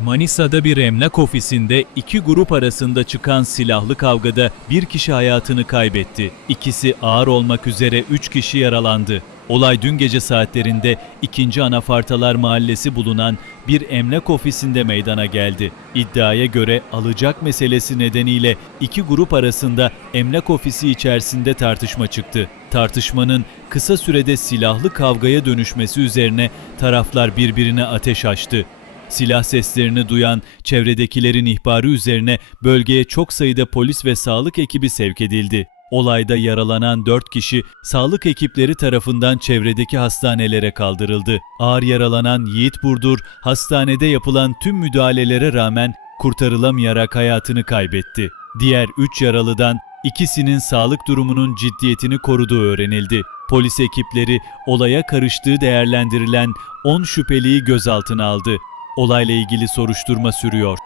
Manisa'da bir emlak ofisinde iki grup arasında çıkan silahlı kavgada bir kişi hayatını kaybetti. İkisi ağır olmak üzere üç kişi yaralandı. Olay dün gece saatlerinde 2. Anafartalar Mahallesi bulunan bir emlak ofisinde meydana geldi. İddiaya göre alacak meselesi nedeniyle iki grup arasında emlak ofisi içerisinde tartışma çıktı. Tartışmanın kısa sürede silahlı kavgaya dönüşmesi üzerine taraflar birbirine ateş açtı. Silah seslerini duyan çevredekilerin ihbarı üzerine bölgeye çok sayıda polis ve sağlık ekibi sevk edildi. Olayda yaralanan 4 kişi sağlık ekipleri tarafından çevredeki hastanelere kaldırıldı. Ağır yaralanan Yiğit Burdur hastanede yapılan tüm müdahalelere rağmen kurtarılamayarak hayatını kaybetti. Diğer 3 yaralıdan ikisinin sağlık durumunun ciddiyetini koruduğu öğrenildi. Polis ekipleri olaya karıştığı değerlendirilen 10 şüpheliyi gözaltına aldı. Olayla ilgili soruşturma sürüyor.